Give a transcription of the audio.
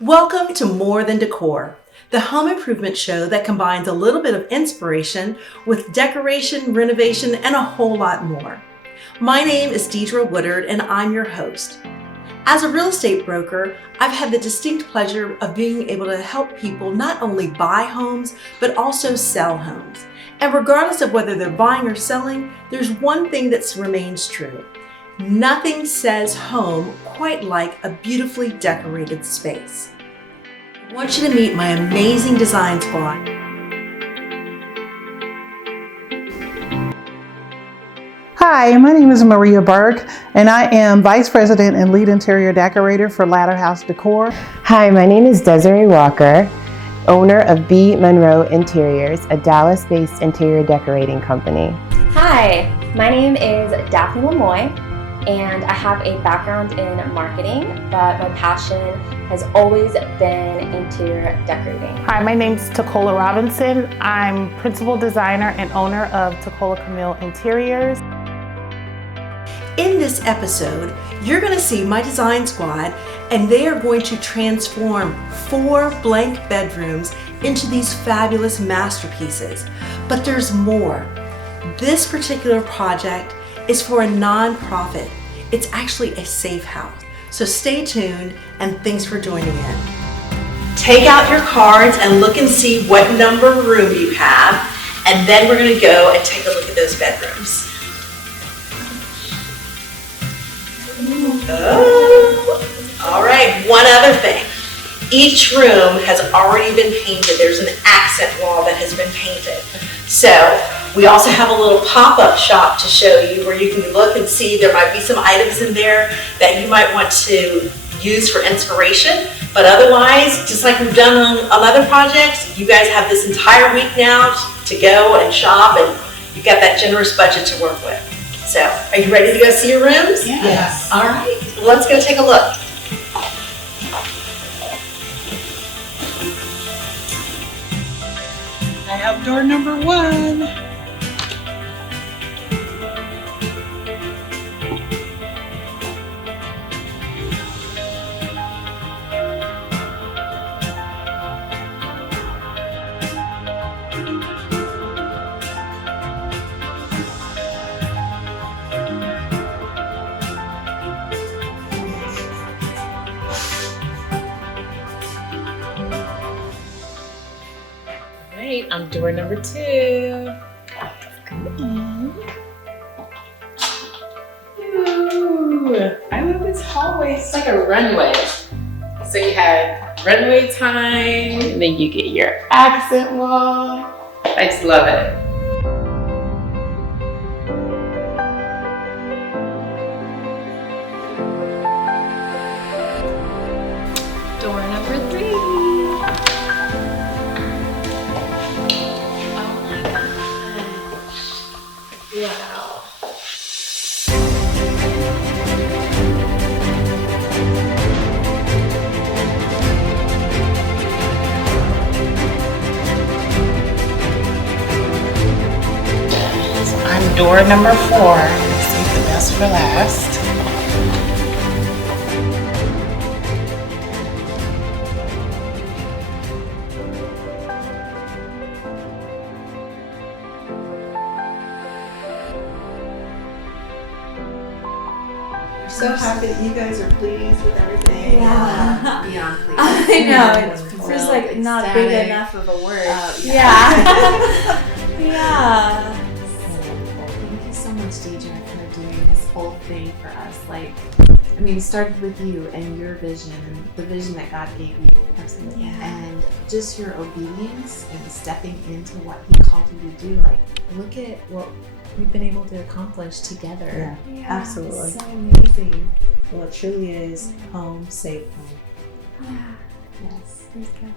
Welcome to More Than Décor, the home improvement show that combines a little bit of inspiration with decoration, renovation, and a whole lot more. My name is Deidre Woodard, and I'm your host. As a real estate broker, I've had the distinct pleasure of being able to help people not only buy homes, but also sell homes. And regardless of whether they're buying or selling, there's one thing that remains true. Nothing says home quite like a beautifully decorated space. I want you to meet my amazing design squad. Hi, my name is Maria Burke, and I am Vice President and Lead Interior Decorator for Ladder House Decor. Hi, my name is Desiree Walker, owner of B. Monroe Interiors, a Dallas-based interior decorating company. Hi, my name is Daphne Lamoy, and I have a background in marketing, but my passion has always been interior decorating. Hi, my name is Tacola Robinson. I'm principal designer and owner of Tacola Camille Interiors. In this episode, you're going to see my design squad, and they are going to transform 4 blank bedrooms into these fabulous masterpieces. But there's more. This particular project is for a nonprofit. It's actually a safe house. So stay tuned, and thanks for joining in. Take out your cards and look and see what number room you have, and then we're going to go and take a look at those bedrooms. Oh, all right, one other thing. Each room has already been painted. There's an accent wall that has been painted. So we also have a little pop-up shop to show you where you can look and see there might be some items in there that you might want to use for inspiration. But otherwise, just like we've done on other projects, you guys have this entire week now to go and shop, and you've got that generous budget to work with. So, are you ready to go see your rooms? Yes. All right, let's go take a look. I have door number 1. I'm door number 2. Ooh, I love this hallway. It's like a runway. So you have runway time, and then you get your accent wall. I just love it. Door number 3. Wow. I'm door number 4. Save the best for last. So happy that you guys are pleased with everything. Yeah. Beyond pleased. I know, it's Real just like not ecstatic. big enough of a word. Yeah. Yeah. Thank you so much, Deidre, for doing this whole thing for us. Like, I mean, it started with you and your vision, and the vision that God gave you. Absolutely. And just your obedience and stepping into what He called you to do. Like, look at what we've been able to accomplish together. Yeah, absolutely. It's so amazing. Well, it truly is home, safe home. Yes. Praise God.